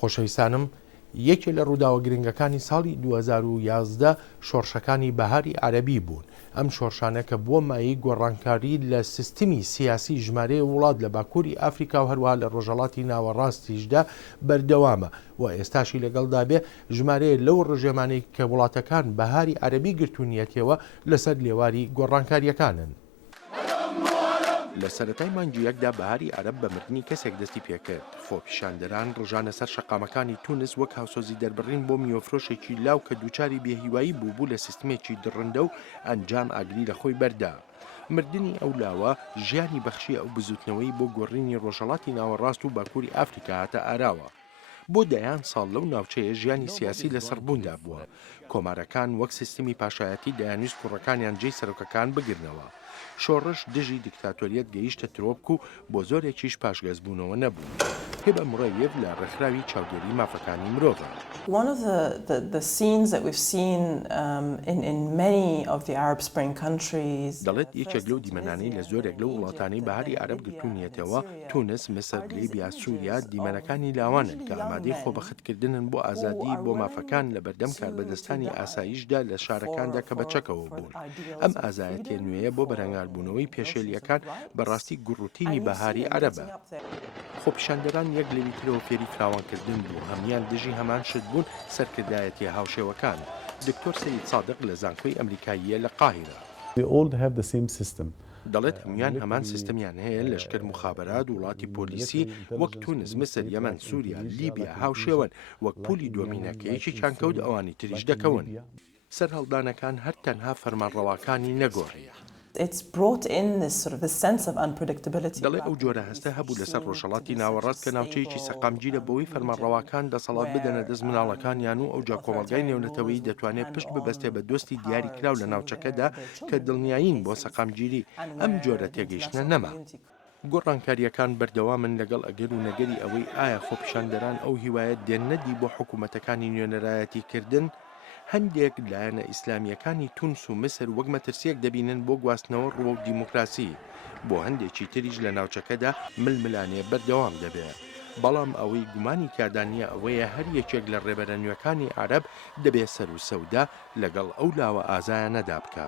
خۆشەویستانم، یەکێ لە ڕووداوە گرنگەکانی ساڵی 2011 شۆڕشەکانی بەهاری عەرەبی بوون. ئەم شۆڕشانە کە بووە مایەی گۆڕانکاری لە سیستمی سیاسی ژمارەیە وڵات لە باکووری ئەفریقا و هەروەها لە ڕۆژهەڵاتی ناوەڕاستیشدا بەردەوامە و ئێستاشی لەگەڵدا بێ ژمارەیە لەو ڕژێمانەی کە وڵاتەکان بەهاری عەرەبی گرتوونیەتەوە لەسەر لێواری گۆڕانکاریەکانن. لە سەرەتای مانگی یەکدا بەهاری عەرەب بە مردنی کەسێک دەستی پێکرد. خۆپیشاندەران ڕژانە سەر شەقامەکانی تونس وەک هاوسۆزی دەربڕین بۆ میوەفرۆشێکی لاو کە دووچاری بێهیوایی بوو لە سیستمێکی دڕندە و ئەنجام ئاگری لە خۆی بەردا. مردنی ئەو لاوە ژیانی بەخشی ئەو بزوتنەوەی بۆ گۆڕینی ڕۆژهەڵاتی ناوەڕاست و باکووری ئافریقا هاتە ئاراوە. بۆ دەیان ساڵ لەو ناوچەیە ژیانی سیاسی لە سەربووندا بووە. کۆمارەکان وەک سیستمی پاشایەتی دەیانویست کوڕەکانیان جێی سەرۆکەکان بگرنەوە. شۆڕش دژی دیکتاتۆریەت گەیشتە ترۆپک و بۆ زۆرێکیش پاشگەزبوونەوە نەبوو. هێبە مڕەیەف لە ڕێکخراوی چاودێری مافەکانی مرۆڤە. One of the scenes that we've seen in many of the Arab Spring countries دەڵێت یەکێک لەو دیمەنانەی لە زۆرێک لەو وڵاتانی بەهاری عەرەب گرتوونیەتەوە تونس، مسر، لیبیا، سووریا دیمەنەکانی لاوانن کە ئامادەی خۆبەختکردنن بۆ ئازادی بۆ مافەکان لە بەردەم کاربەدەستانی ئاسایشدا لە شارەکاندا کە بەچەکەوە بوون. ئەم ئازایەتیە نوێیە بۆ بەرەنگاربوونەوەی پێشێلیەکان بەڕاستی گوڕوتینی بەهاری عەرەبە. خۆپیشاندەران یەک لەوی ترەوە فێری فراوانکردن بوو، هەمویان دژی هەمان شت بوون سەرکردایەتی هاوشێوەکان. دکتۆر سەید سادق لە زانکۆی ئەمریکاییە لە قاهیرە دەڵێت هەمویان هەمان سیستەمیان هەیە، لەشکر مخابەرات و وڵاتی پۆلیسی وەک تونس، مسر، یەمەن، سووریا، لیبیا هاوشێون وەک پولی دۆمینەکەیەکی چانکەوت ئەوانی تریش دەکەون. سەرهەڵدانەکان هەر تەنها فەرمانڕەواکانی نەگۆڕی. It's brought in this sense of unpredictability. دەڵێ ئەو جۆرە هەستە هەبوو لەسەر ڕۆژهەڵاتی ناوەڕاست کە ناوچەیەکی سەقامگیرە بەوەی فەرمانڕەواکان دەسەڵات بدەنە دەست مناڵەکانیان و ئەوجا کۆمەلگای نێونەتەوەیی دەتوانێت پشت ببەستێ بە دۆستی دیاری کراو لە ناوچەکەدا کە دڵنیایین بۆ سەقامگیری ئەم جۆرە تێگەیشتنە نەما. گۆڕانکاریەکان بەردەوامن لەگەڵ ئەگەر و نەگەری ئەوەی ئایا خۆپیشاندەران ئەو هیوایەت دێن نەدی بۆ حکوومەتەکانی نوێنەرایەتیکردن. هەندێک لایەنە ئیسلامیەکانی تونس و مسر وەک مەترسیەک دەبینن بۆ گواستنەوە ڕووە و دیموکراسی. بۆ هەندێکی تریش لە ناوچەکەدا ململانێ بەردەوام دەبێت. بەڵام ئەوەی گومانی کادانیە ئەوەیە هەر یەکێک لە ڕێبەرە نوێەکانی عەرەب دەبێت سەر و سەودا لەگەڵ ئەو لاوە ئازایانەدا بکە.